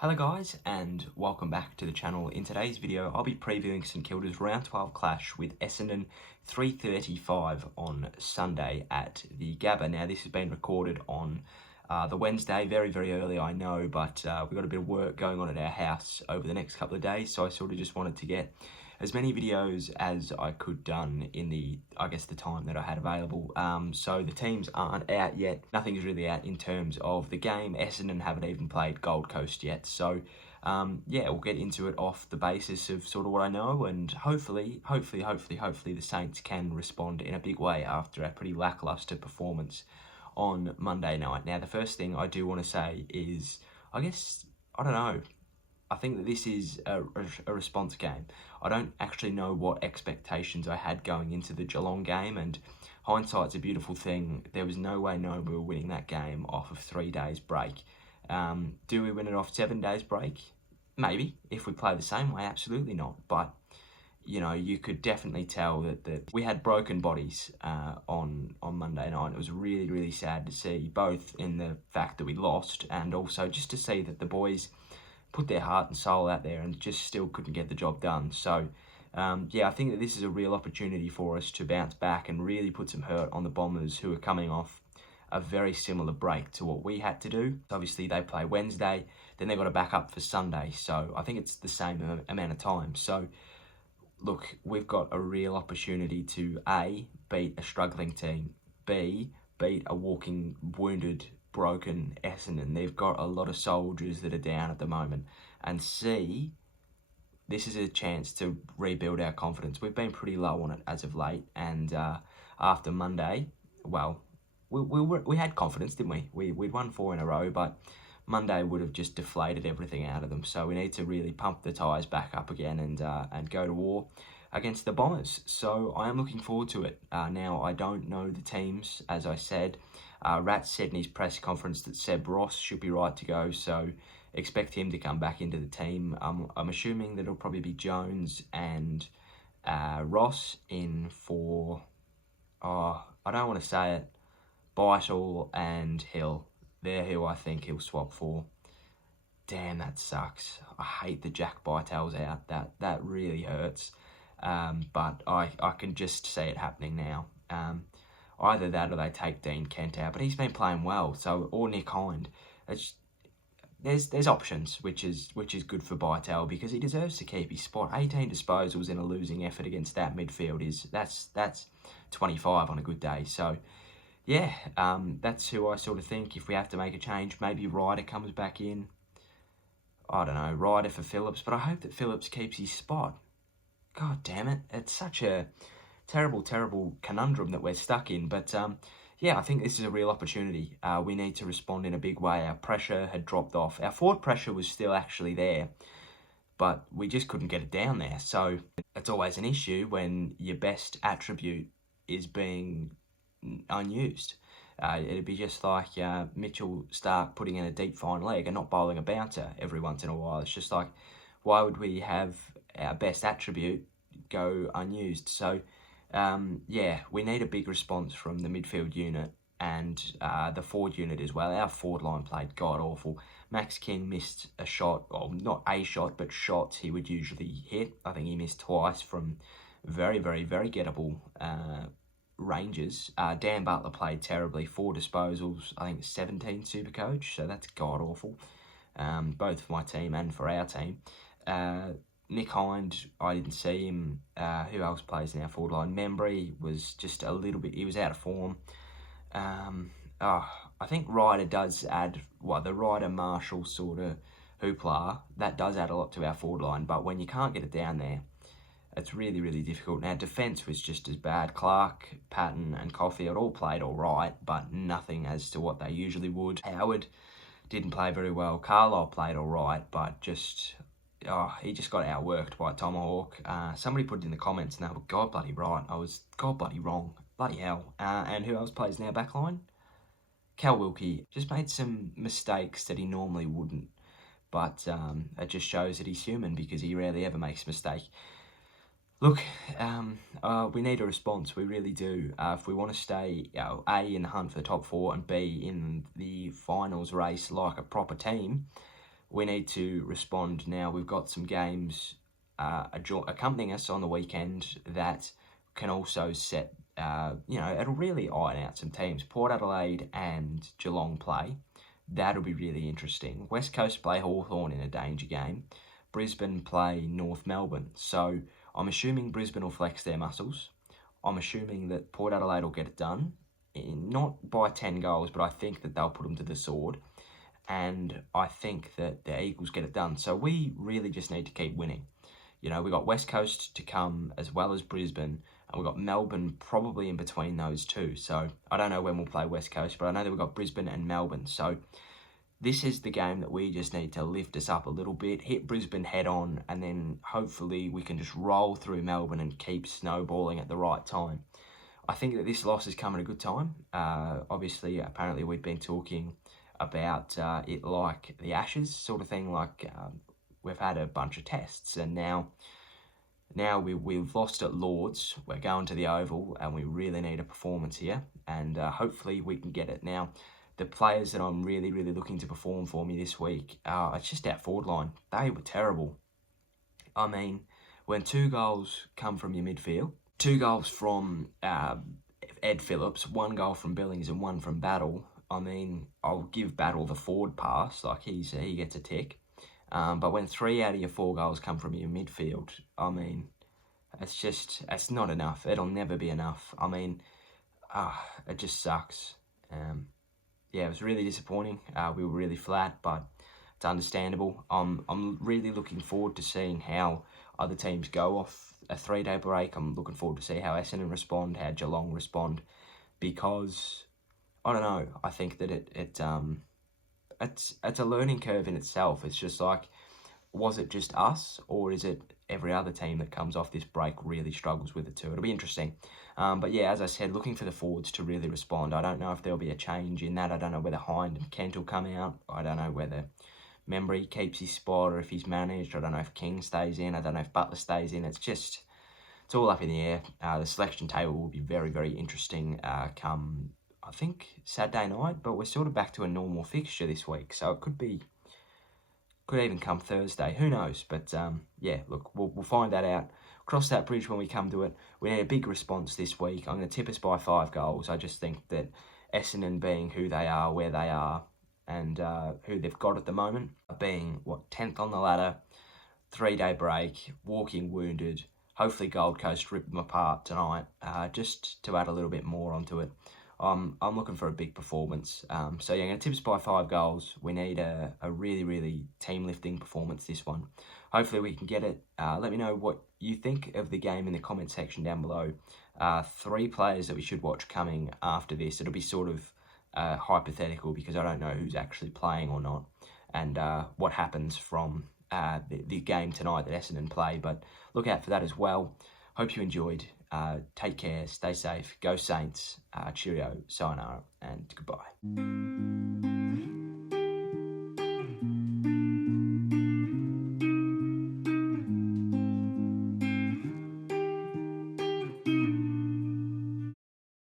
Hello guys and welcome back to the channel. In today's video I'll be previewing St Kilda's round 12 clash with Essendon 3:35 on Sunday at the Gabba. Now this has been recorded on the Wednesday, very early I know, but we've got a bit of work going on at our house over the next couple of days, so I sort of just wanted to get as many videos as I could done in the time that I had available. So the teams aren't out yet. Nothing's really out in terms of the game. Essendon haven't even played Gold Coast yet. So yeah, we'll get into it off the basis of sort of what I know, and hopefully the Saints can respond in a big way after a pretty lacklustre performance on Monday night. Now the first thing I do want to say is, I don't know, I think that this is a response game. I don't actually know what expectations I had going into the Geelong game, and hindsight's a beautiful thing. There was no way known we were winning that game off of 3 days break. Do we win it off 7 days break? Maybe. If we play the same way, absolutely not. But, you know, you could definitely tell that we had broken bodies on Monday night. It was really sad to see, both in the fact that we lost and also just to see that the boys put their heart and soul out there and just still couldn't get the job done. So, yeah, I think that this is a real opportunity for us to bounce back and really put some hurt on the Bombers, who are coming off a very similar break to what we had to do. Obviously, they play Wednesday, then they've got to back up for Sunday. So I think it's the same amount of time. So, look, we've got a real opportunity to A, beat a struggling team, B, beat a walking, wounded, broken Essendon. They've got a lot of soldiers that are down at the moment. And C, this is a chance to rebuild our confidence. We've been pretty low on it as of late, and after Monday, well, we had confidence, didn't we? We'd won 4 in a row, but Monday would have just deflated everything out of them. So we need to really pump the tyres back up again and go to war against the Bombers. So I am looking forward to it. Now, I don't know the teams, as I said. Rat said in his press conference that Seb Ross should be right to go, so expect him to come back into the team. I'm assuming that it'll probably be Jones and Ross in for, I don't want to say it, Vital and Hill. They're who I think he'll swap for. Damn, that sucks. I hate the Jack Vitale's out. That really hurts. But I can just see it happening now. Either that or they take Dean Kent out, but he's been playing well. So, or Nick Hind. There's options, which is good for Vitale, because he deserves to keep his spot. 18 disposals in a losing effort against that midfield that's 25 on a good day. So, yeah, that's who I sort of think. If we have to make a change, maybe Ryder comes back in. I don't know, Ryder for Phillips, but I hope that Phillips keeps his spot. God damn it, it's such a terrible conundrum that we're stuck in. But yeah, I think this is a real opportunity. We need to respond in a big way. Our pressure had dropped off. Our forward pressure was still actually there, but we just couldn't get it down there. So it's always an issue when your best attribute is being unused. It'd be just like Mitchell Starc putting in a deep fine leg and not bowling a bouncer every once in a while. It's just like, why would we have our best attribute go unused? So yeah, we need a big response from the midfield unit and the forward unit as well. Our forward line played god-awful. Max King missed a shot, or not a shot, but shots he would usually hit. I think he missed twice from very gettable ranges. Dan Butler played terribly, 4 disposals, I think 17 Supercoach, so that's god-awful, both for my team and for our team. Nick Hind, I didn't see him. Who else plays in our forward line? Membry was just a little bit, he was out of form. I think Ryder does add, the Ryder Marshall sort of hoopla, that does add a lot to our forward line, but when you can't get it down there, it's really difficult. Now, defence was just as bad. Clark, Patton and Caulfield all played all right, but nothing as to what they usually would. Howard didn't play very well. Carlisle played all right, but just, he just got outworked by Tomahawk. Somebody put it in the comments and they were god bloody right. I was god bloody wrong. Bloody hell. And who else plays in our backline? Cal Wilkie just made some mistakes that he normally wouldn't. But it just shows that he's human, because he rarely ever makes a mistake. Look, we need a response, we really do. If we want to stay, A, in the hunt for the top 4 and B, in the finals race like a proper team, we need to respond now. We've got some games accompanying us on the weekend that can also set, it'll really iron out some teams. Port Adelaide and Geelong play. That'll be really interesting. West Coast play Hawthorn in a danger game. Brisbane play North Melbourne. So I'm assuming Brisbane will flex their muscles. I'm assuming that Port Adelaide will get it done. Not by 10 goals, but I think that they'll put them to the sword. And I think that the Eagles get it done. So we really just need to keep winning. We've got West Coast to come as well as Brisbane. And we've got Melbourne probably in between those two. So I don't know when we'll play West Coast, but I know that we've got Brisbane and Melbourne. So this is the game that we just need to lift us up a little bit, hit Brisbane head on, and then hopefully we can just roll through Melbourne and keep snowballing at the right time. I think that this loss has come at a good time. Obviously, apparently we've been talking about it like the Ashes sort of thing, like we've had a bunch of tests, and now we've lost at Lords. We're going to the Oval, and we really need a performance here, and hopefully we can get it. Now, the players that I'm really, really looking to perform for me this week, it's just our forward line. They were terrible. I mean, when 2 goals come from your midfield, 2 goals from Ed Phillips, 1 goal from Billings and 1 from Battle, I mean, I'll give Battle the forward pass, like he gets a tick. But when 3 out of your 4 goals come from your midfield, I mean, it's not enough. It'll never be enough. I mean, it just sucks. Yeah, it was really disappointing. We were really flat, but it's understandable. I'm really looking forward to seeing how other teams go off a 3-day break. I'm looking forward to see how Essendon respond, how Geelong respond, because I don't know. I think that it's a learning curve in itself. It's just like, was it just us, or is it every other team that comes off this break really struggles with it too? It'll be interesting. But yeah, as I said, looking for the forwards to really respond. I don't know if there'll be a change in that. I don't know whether Hind and Kent will come out. I don't know whether Membry keeps his spot or if he's managed. I don't know if King stays in. I don't know if Butler stays in. It's all up in the air. The selection table will be very, very interesting come, I think, Saturday night. But we're sort of back to a normal fixture this week. So it could even come Thursday. Who knows? But yeah, look, we'll find that out. Cross that bridge when we come to it. We need a big response this week. I'm going to tip us by 5 goals. I just think that Essendon, being who they are, where they are, and who they've got at the moment, being, 10th on the ladder, 3-day break, walking wounded, hopefully Gold Coast rip them apart tonight, just to add a little bit more onto it. I'm looking for a big performance. So yeah, I'm going to tip us by 5 goals. We need a really, really team-lifting performance this one. Hopefully we can get it. Let me know what you think of the game in the comment section down below. 3 players that we should watch coming after this. It'll be sort of hypothetical because I don't know who's actually playing or not, and what happens from the game tonight that Essendon play. But look out for that as well. Hope you enjoyed. Take care, stay safe, go Saints, cheerio, sayonara, and goodbye.